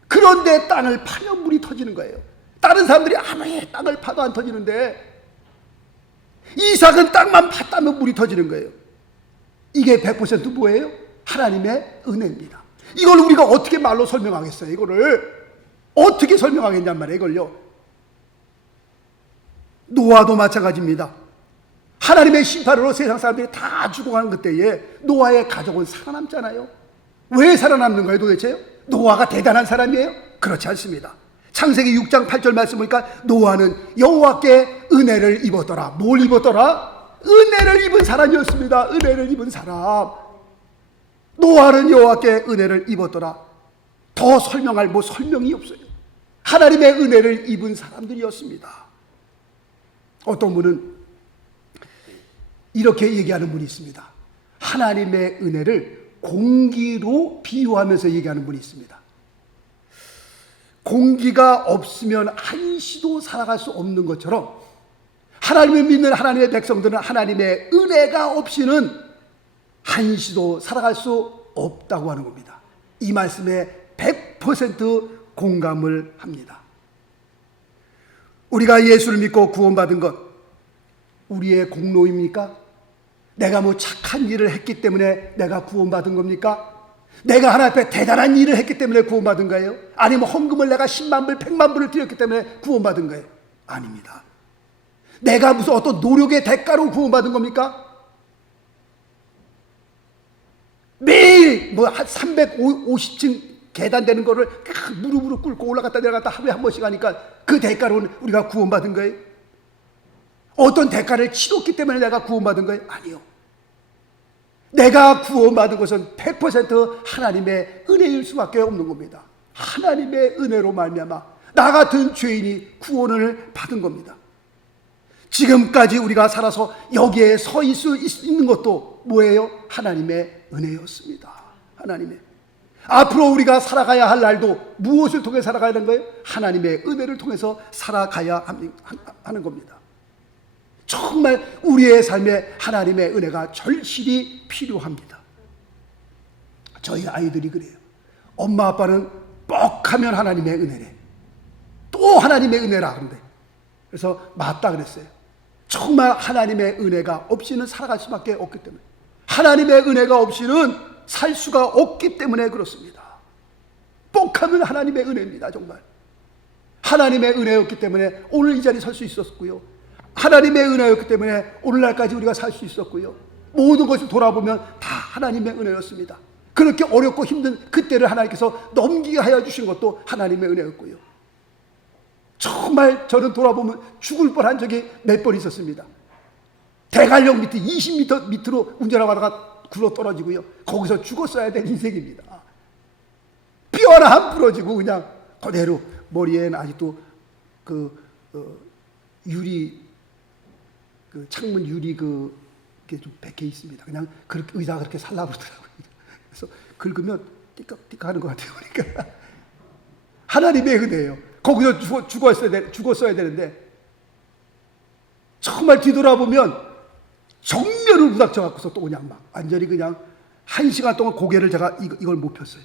그런데 땅을 파면 물이 터지는 거예요. 다른 사람들이 아무리 땅을 파도 안 터지는데 이삭은 땅만 팠다면 물이 터지는 거예요. 이게 100% 뭐예요? 하나님의 은혜입니다. 이걸 우리가 어떻게 말로 설명하겠어요? 이거를 어떻게 설명하겠냔 말이에요. 이걸요, 노아도 마찬가지입니다. 하나님의 심판으로 세상 사람들이 다 죽어가는 그때에 노아의 가족은 살아남잖아요. 왜 살아남는 거예요 도대체? 노아가 대단한 사람이에요? 그렇지 않습니다. 창세기 6장 8절 말씀 보니까 노아는 여호와께 은혜를 입었더라. 뭘 입었더라? 은혜를 입은 사람이었습니다. 은혜를 입은 사람. 노아는 여호와께 은혜를 입었더라. 더 설명할 설명이 없어요. 하나님의 은혜를 입은 사람들이었습니다. 어떤 분은 이렇게 얘기하는 분이 있습니다. 하나님의 은혜를 공기로 비유하면서 얘기하는 분이 있습니다. 공기가 없으면 한시도 살아갈 수 없는 것처럼 하나님을 믿는 하나님의 백성들은 하나님의 은혜가 없이는 한시도 살아갈 수 없다고 하는 겁니다. 이 말씀에 100% 공감을 합니다. 우리가 예수를 믿고 구원받은 것 우리의 공로입니까? 내가 뭐 착한 일을 했기 때문에 내가 구원받은 겁니까? 내가 하나님 앞에 대단한 일을 했기 때문에 구원받은 거예요? 아니면 헌금을 내가 10만 불, 100만 불을 드렸기 때문에 구원받은 거예요? 아닙니다. 내가 무슨 어떤 노력의 대가로 구원받은 겁니까? 매일 뭐 한 350층 계단 되는 거를 무릎으로 꿇고 올라갔다 내려갔다 하루에 한 번씩 하니까 그 대가로는 우리가 구원받은 거예요? 어떤 대가를 치렀기 때문에 내가 구원받은 거예요? 아니요. 내가 구원받은 것은 100% 하나님의 은혜일 수밖에 없는 겁니다. 하나님의 은혜로 말미암아 나 같은 죄인이 구원을 받은 겁니다. 지금까지 우리가 살아서 여기에 서 있을 수 있는 것도 뭐예요? 하나님의 은혜였습니다. 하나님의. 앞으로 우리가 살아가야 할 날도 무엇을 통해 살아가야 하는 거예요? 하나님의 은혜를 통해서 살아가야 하는 겁니다. 정말 우리의 삶에 하나님의 은혜가 절실히 필요합니다. 저희 아이들이 그래요. 엄마 아빠는 뻑하면 하나님의 은혜래. 또 하나님의 은혜라 그런데. 그래서 맞다 그랬어요. 정말 하나님의 은혜가 없이는 살아갈 수밖에 없기 때문에, 하나님의 은혜가 없이는 살 수가 없기 때문에 그렇습니다. 뻑하면 하나님의 은혜입니다. 정말 하나님의 은혜였기 때문에 오늘 이 자리에 설 수 있었고요, 하나님의 은혜였기 때문에 오늘날까지 우리가 살 수 있었고요, 모든 것을 돌아보면 다 하나님의 은혜였습니다. 그렇게 어렵고 힘든 그때를 하나님께서 넘기게 하여 주신 것도 하나님의 은혜였고요. 정말 저는 돌아보면 죽을 뻔한 적이 몇 번 있었습니다. 대관령 밑에 20m 밑으로 운전하고 가다가 굴러 떨어지고요, 거기서 죽었어야 될 인생입니다. 뼈 하나 안 부러지고 그냥 그대로 머리에는 아직도 유리, 창문 유리 그게 좀 박혀 있습니다. 그냥 그렇게 의사가 그렇게 살라버리더라고요. 그래서 긁으면 띠깍띠깍 하는 것 같아요. 그러니까 하나님의 은혜예요. 거기서 죽었어야 되는데 정말 뒤돌아보면 정면을 부닥쳐 갖고서 또 그냥 막 완전히 그냥 1시간 동안 고개를 제가 이걸 못 폈어요.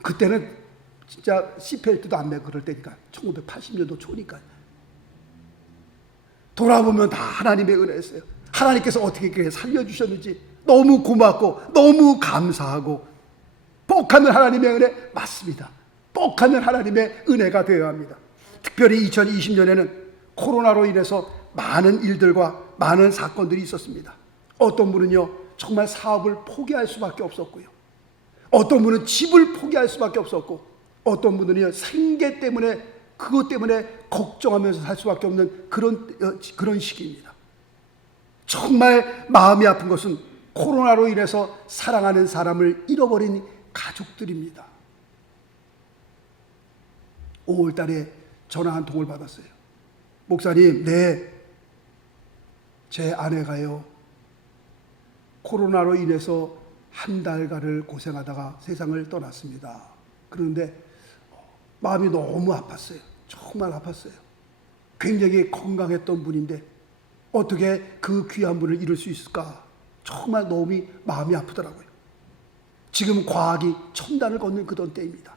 그때는 진짜 시트벨트도 안 매고 그럴 때니까 1980년도 초니까. 돌아보면 다 하나님의 은혜였어요. 하나님께서 어떻게 그렇게 살려주셨는지 너무 고맙고 너무 감사하고, 뻑하면 하나님의 은혜 맞습니다. 뻑하면 하나님의 은혜가 되어야 합니다. 특별히 2020년에는 코로나로 인해서 많은 일들과 많은 사건들이 있었습니다. 어떤 분은요 정말 사업을 포기할 수밖에 없었고요, 어떤 분은 집을 포기할 수밖에 없었고, 어떤 분은요 생계 때문에 그것 때문에 걱정하면서 살 수밖에 없는 그런 시기입니다. 정말 마음이 아픈 것은 코로나로 인해서 사랑하는 사람을 잃어버린 가족들입니다. 5월 달에 전화 한 통을 받았어요. 목사님, 제 아내가요 코로나로 인해서 한 달간을 고생하다가 세상을 떠났습니다. 그런데 마음이 너무 아팠어요. 정말 아팠어요. 굉장히 건강했던 분인데 어떻게 그 귀한 분을 잃을 수 있을까? 정말 너무 마음이 아프더라고요. 지금 과학이 첨단을 걷는 그런 때입니다.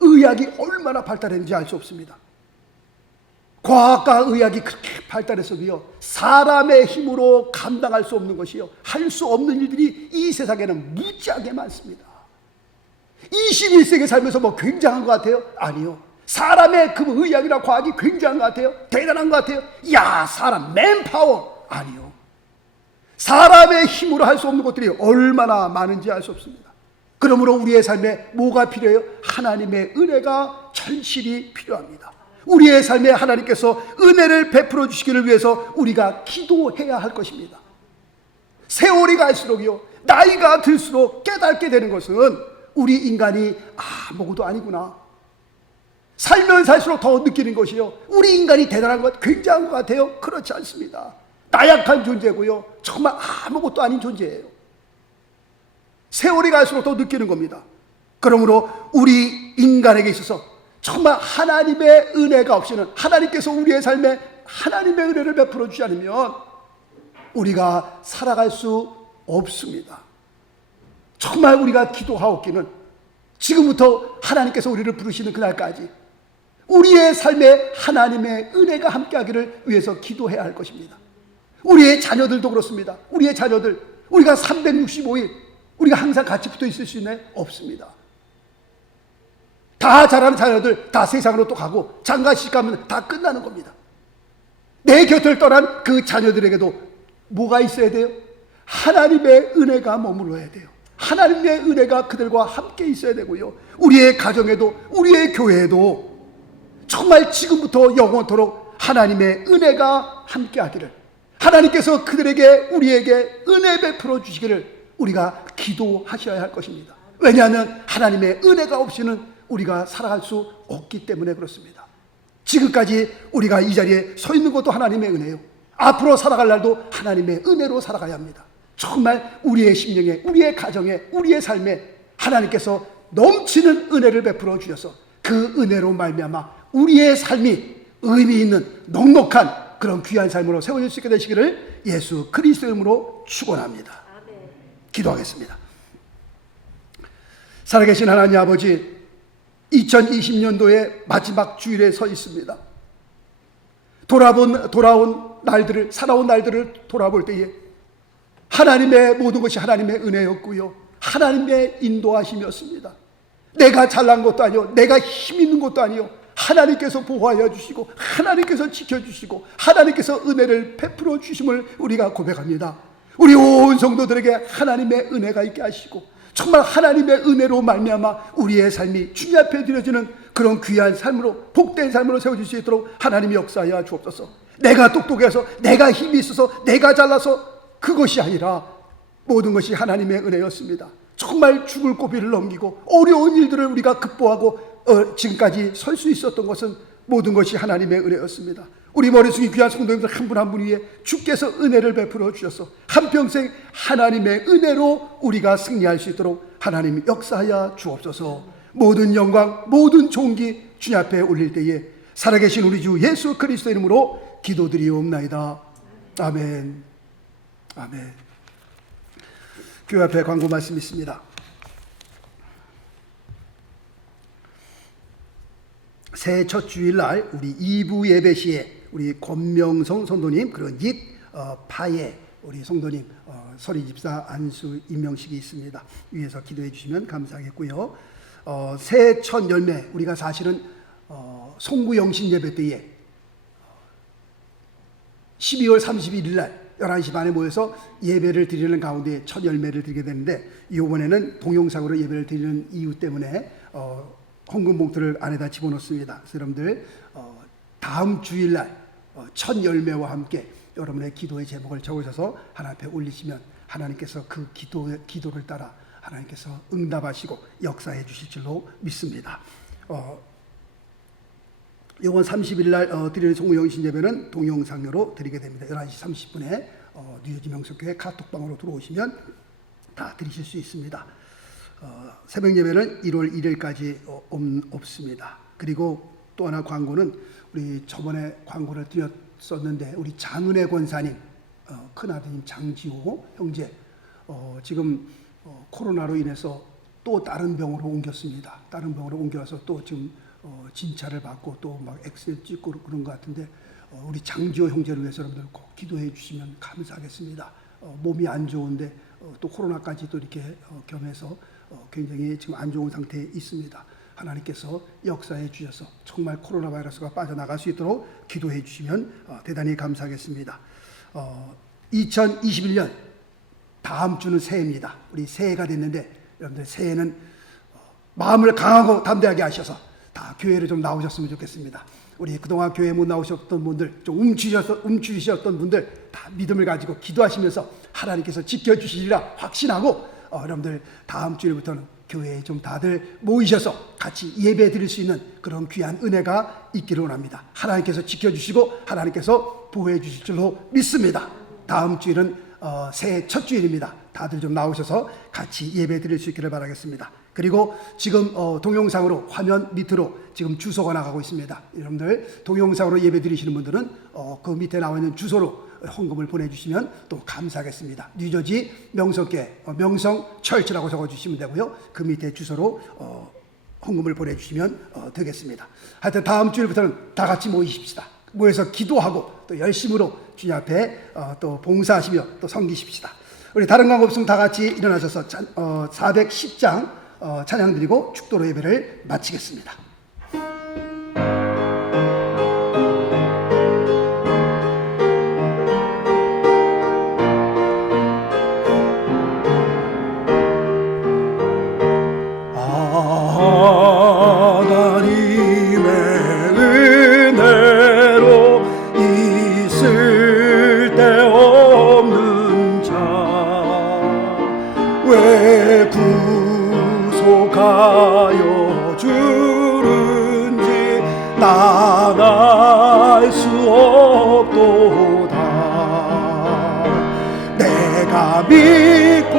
의학이 얼마나 발달했는지 알 수 없습니다. 과학과 의학이 그렇게 발달했어도요, 사람의 힘으로 감당할 수 없는 것이요, 할 수 없는 일들이 이 세상에는 무지하게 많습니다. 21세기 살면서 뭐 굉장한 것 같아요? 아니요. 사람의 그 의학이나 과학이 굉장한 것 같아요? 대단한 것 같아요? 야, 사람 맨파워? 아니요. 사람의 힘으로 할 수 없는 것들이 얼마나 많은지 알 수 없습니다. 그러므로 우리의 삶에 뭐가 필요해요? 하나님의 은혜가 절실히 필요합니다. 우리의 삶에 하나님께서 은혜를 베풀어 주시기를 위해서 우리가 기도해야 할 것입니다. 세월이 갈수록요, 나이가 들수록 깨닫게 되는 것은 우리 인간이 아무것도 아니구나. 살면 살수록 더 느끼는 것이요, 우리 인간이 대단한 것, 굉장한 것 같아요? 그렇지 않습니다. 나약한 존재고요. 정말 아무것도 아닌 존재예요. 세월이 갈수록 더 느끼는 겁니다. 그러므로 우리 인간에게 있어서 정말 하나님의 은혜가 없이는, 하나님께서 우리의 삶에 하나님의 은혜를 베풀어 주지 않으면 우리가 살아갈 수 없습니다. 정말 우리가 기도하옵기는 지금부터 하나님께서 우리를 부르시는 그날까지 우리의 삶에 하나님의 은혜가 함께하기를 위해서 기도해야 할 것입니다. 우리의 자녀들도 그렇습니다. 우리의 자녀들, 우리가 365일 우리가 항상 같이 붙어 있을 수 있나요? 없습니다. 다 자라는 자녀들 다 세상으로 또 가고 장가식 가면 다 끝나는 겁니다. 내 곁을 떠난 그 자녀들에게도 뭐가 있어야 돼요? 하나님의 은혜가 머물러야 돼요. 하나님의 은혜가 그들과 함께 있어야 되고요. 우리의 가정에도, 우리의 교회에도 정말 지금부터 영원토록 하나님의 은혜가 함께 하기를, 하나님께서 그들에게, 우리에게 은혜 베풀어 주시기를 우리가 기도하셔야 할 것입니다. 왜냐하면 하나님의 은혜가 없이는 우리가 살아갈 수 없기 때문에 그렇습니다. 지금까지 우리가 이 자리에 서 있는 것도 하나님의 은혜요. 앞으로 살아갈 날도 하나님의 은혜로 살아가야 합니다. 정말 우리의 심령에, 우리의 가정에, 우리의 삶에 하나님께서 넘치는 은혜를 베풀어 주셔서 그 은혜로 말미암아 우리의 삶이 의미 있는 넉넉한 그런 귀한 삶으로 세워질 수 있게 되시기를 예수 그리스도의 이름으로 축원합니다. 기도하겠습니다. 살아계신 하나님 아버지, 2020년도의 마지막 주일에 서 있습니다. 살아온 날들을 돌아볼 때에 하나님의 모든 것이 하나님의 은혜였고요, 하나님의 인도하심이었습니다. 내가 잘난 것도 아니요, 내가 힘 있는 것도 아니요, 하나님께서 보호하여 주시고 하나님께서 지켜주시고 하나님께서 은혜를 베풀어 주심을 우리가 고백합니다. 우리 온 성도들에게 하나님의 은혜가 있게 하시고 정말 하나님의 은혜로 말미암아 우리의 삶이 주님 앞에 드려지는 그런 귀한 삶으로, 복된 삶으로 세워질 수 있도록 하나님이 역사하여 주옵소서. 내가 똑똑해서, 내가 힘이 있어서, 내가 잘나서 그것이 아니라 모든 것이 하나님의 은혜였습니다. 정말 죽을 고비를 넘기고 어려운 일들을 우리가 극복하고 지금까지 설 수 있었던 것은 모든 것이 하나님의 은혜였습니다. 우리 머리 숙인 귀한 성도님들 한 분 한 분 위에 주께서 은혜를 베풀어 주셔서 한평생 하나님의 은혜로 우리가 승리할 수 있도록 하나님이 역사하여 주옵소서. 모든 영광, 모든 존귀 주님 앞에 올릴 때에 살아계신 우리 주 예수 그리스도 이름으로 기도드리옵나이다. 아멘. 아멘. 교회 앞에 광고 말씀 있습니다. 새해 첫 주일날 우리 2부 예배 시에 우리 권명성 성도님, 그리고 파예 우리 성도님 서리 집사 안수 임명식이 있습니다. 위에서 기도해 주시면 감사하겠고요. 새해 첫 열매, 우리가 사실은 송구 영신 예배 때에 12월 31일 날 11시 반에 모여서 예배를 드리는 가운데 첫 열매를 드리게 되는데, 이번에는 동영상으로 예배를 드리는 이유 때문에 헌금 봉투를 안에다 집어넣습니다. 그래서 여러분들 다음 주일날 첫 열매와 함께 여러분의 기도의 제목을 적으셔서 하나님 앞에 올리시면 하나님께서 그 기도를 따라 하나님께서 응답하시고 역사해 주실 줄로 믿습니다. 이번 30일 날 드리는 송구영신 예배는 동영상으로 드리게 됩니다. 11시 30분에 뉴저지 명석교회 카톡방으로 들어오시면 다 드리실 수 있습니다. 새벽 예배는 1월 1일까지 없습니다. 그리고 또 하나 광고는 우리 저번에 광고를 드렸었는데 우리 장은혜 권사님 큰아드님 장지호 형제 지금 코로나로 인해서 또 다른 병으로 옮겼습니다. 다른 병으로 옮겨서 또 지금 진찰을 받고 또 막 엑스레이 찍고 그런 것 같은데 우리 장지호 형제를 위해서 여러분들 꼭 기도해 주시면 감사하겠습니다. 몸이 안 좋은데 또 코로나까지 또 이렇게 겸해서 굉장히 지금 안 좋은 상태에 있습니다. 하나님께서 역사해 주셔서 정말 코로나 바이러스가 빠져나갈 수 있도록 기도해 주시면 대단히 감사하겠습니다. 2021년 다음 주는 새해입니다. 우리 새해가 됐는데 여러분들 새해는 마음을 강하고 담대하게 하셔서 다 교회를 좀 나오셨으면 좋겠습니다. 우리 그동안 교회 못 나오셨던 분들, 좀 움츠리셨던 분들 다 믿음을 가지고 기도하시면서 하나님께서 지켜주시리라 확신하고 여러분들 다음 주일부터는 교회에 좀 다들 모이셔서 같이 예배 드릴 수 있는 그런 귀한 은혜가 있기를 원합니다. 하나님께서 지켜주시고 하나님께서 보호해 주실 줄로 믿습니다. 다음 주일은 새해 첫 주일입니다. 다들 좀 나오셔서 같이 예배 드릴 수 있기를 바라겠습니다. 그리고 지금 동영상으로 화면 밑으로 지금 주소가 나가고 있습니다. 여러분들 동영상으로 예배 드리시는 분들은 그 밑에 나와 있는 주소로 헌금을 보내주시면 또 감사하겠습니다. 뉴저지 명성교회 명성철치라고 적어주시면 되고요. 그 밑에 주소로 헌금을 보내주시면 되겠습니다. 하여튼 다음 주일부터는 다 같이 모이십시다. 모여서 기도하고 또 열심으로 주님 앞에 또 봉사하시며 또 섬기십시다. 우리 다른 강 없으면 다 같이 일어나셔서 410장 찬양 드리고 축도로 예배를 마치겠습니다. 하나님의 은혜로 있을 데 없는 자 왜 구속하여 주는지 난 알 수 없도다. 내가 믿고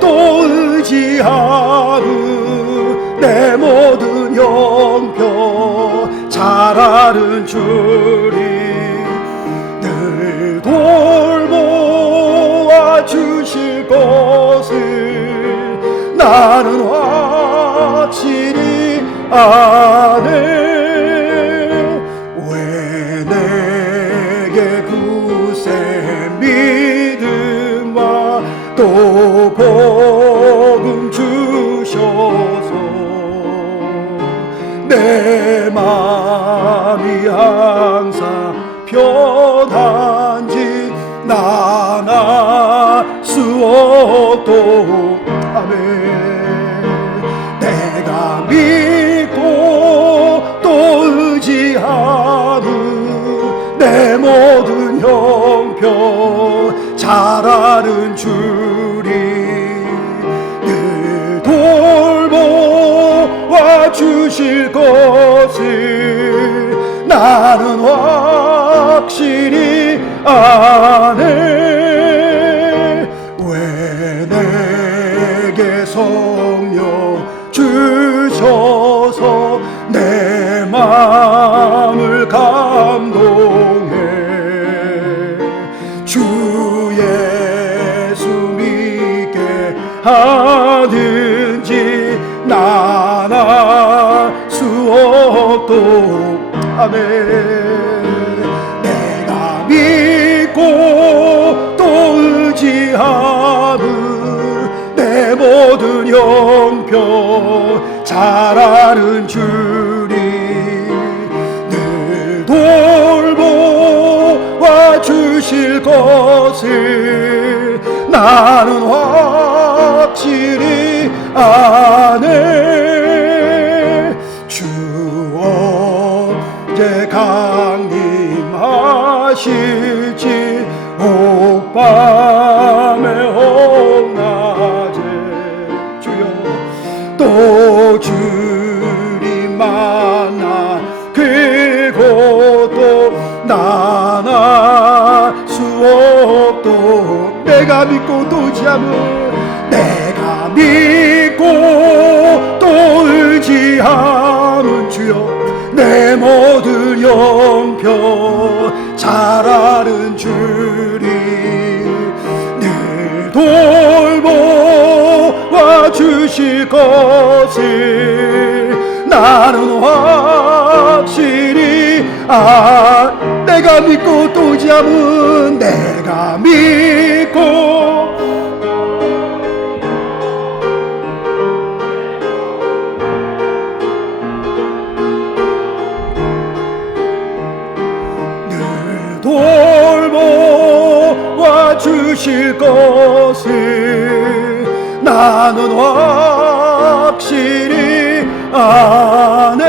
또 의지하는 내 모든 영표 잘 아는 주님 늘 돌보아 주실 것을 나는 확실히 아네. 왜 내게 굳세 믿음과 또 복음 주셔서 내 마음이 항상 편한지 난 알 수 없도. 아멘. 내가 믿고 또 의지하는 내 모든 형편 잘 아는 주님 늘 돌보아 주실 것을 나는 확실히 아네. 왜 내게 성령 주셔서 내 마음을 감동해. 주 예수 믿게 하는지 난 알 수 없도. 아멘. 내가 믿고 또 의지하는 내 모든 형편 잘 아는 주님 늘 돌보아 주실 것을 나는 확실히 아네. 주 언제 강림하실지 옥밤에 홍낮에 주여 또 주님 만나 그곳도 난 알 수 없도. 내가 믿고 또 의지함은 내가 믿고 또 의지함은 주여 내 모든 영표 잘 아는 주님 늘 돌보아 주실 것을 나는 확실히 내가 믿고 또 의지함은 내가 믿고 돌보아 주실 것을 나는 확실히 아네.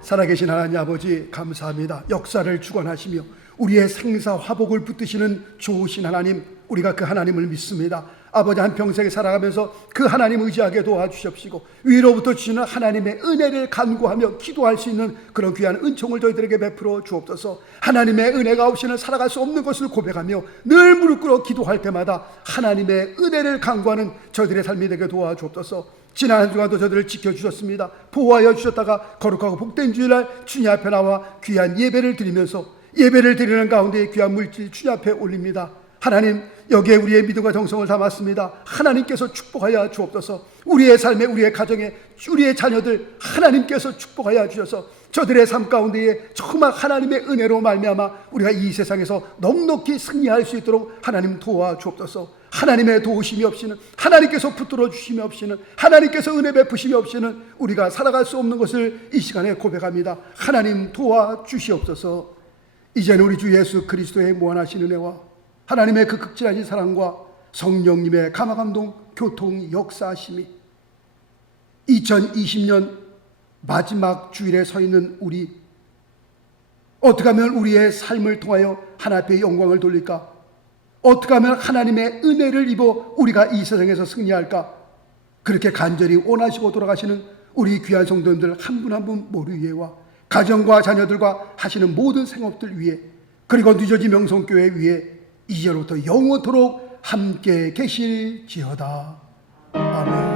살아계신 하나님 아버지 감사합니다. 역사를 주관하시며 우리의 생사 화복을 붙드시는 좋으신 하나님, 우리가 그 하나님을 믿습니다. 아버지 한평생 살아가면서 그 하나님 의지하게 도와주십시고 위로부터 주시는 하나님의 은혜를 간구하며 기도할 수 있는 그런 귀한 은총을 저희들에게 베풀어 주옵소서. 하나님의 은혜가 없이는 살아갈 수 없는 것을 고백하며 늘 무릎 꿇어 기도할 때마다 하나님의 은혜를 간구하는 저희들의 삶이 되게 도와주옵소서. 지난 한 주간도 저들을 지켜주셨습니다. 보호하여 주셨다가 거룩하고 복된 주일날 주님 앞에 나와 귀한 예배를 드리면서 예배를 드리는 가운데 귀한 물질 주님 앞에 올립니다. 하나님, 여기에 우리의 믿음과 정성을 담았습니다. 하나님께서 축복하여 주옵소서. 우리의 삶에, 우리의 가정에, 우리의 자녀들 하나님께서 축복하여 주셔서 저들의 삶 가운데에 정말 하나님의 은혜로 말미암아 우리가 이 세상에서 넉넉히 승리할 수 있도록 하나님 도와주옵소서. 하나님의 도우심이 없이는, 하나님께서 붙들어 주심이 없이는, 하나님께서 은혜 베푸심이 없이는 우리가 살아갈 수 없는 것을 이 시간에 고백합니다. 하나님 도와주시옵소서. 이제는 우리 주 예수 그리스도의 무한하신 은혜와 하나님의 그 극진하신 사랑과 성령님의 감화감동 교통 역사하심이 2020년 마지막 주일에 서 있는 우리, 어떻게 하면 우리의 삶을 통하여 하나님 앞에 영광을 돌릴까? 어떻게 하면 하나님의 은혜를 입어 우리가 이 세상에서 승리할까? 그렇게 간절히 원하시고 돌아가시는 우리 귀한 성도님들 한 분 한 분 모두 위에와 가정과 자녀들과 하시는 모든 생업들 위에, 그리고 뉴저지 명성교회 위에 이제로부터 영원토록 함께 계실지어다. 아멘.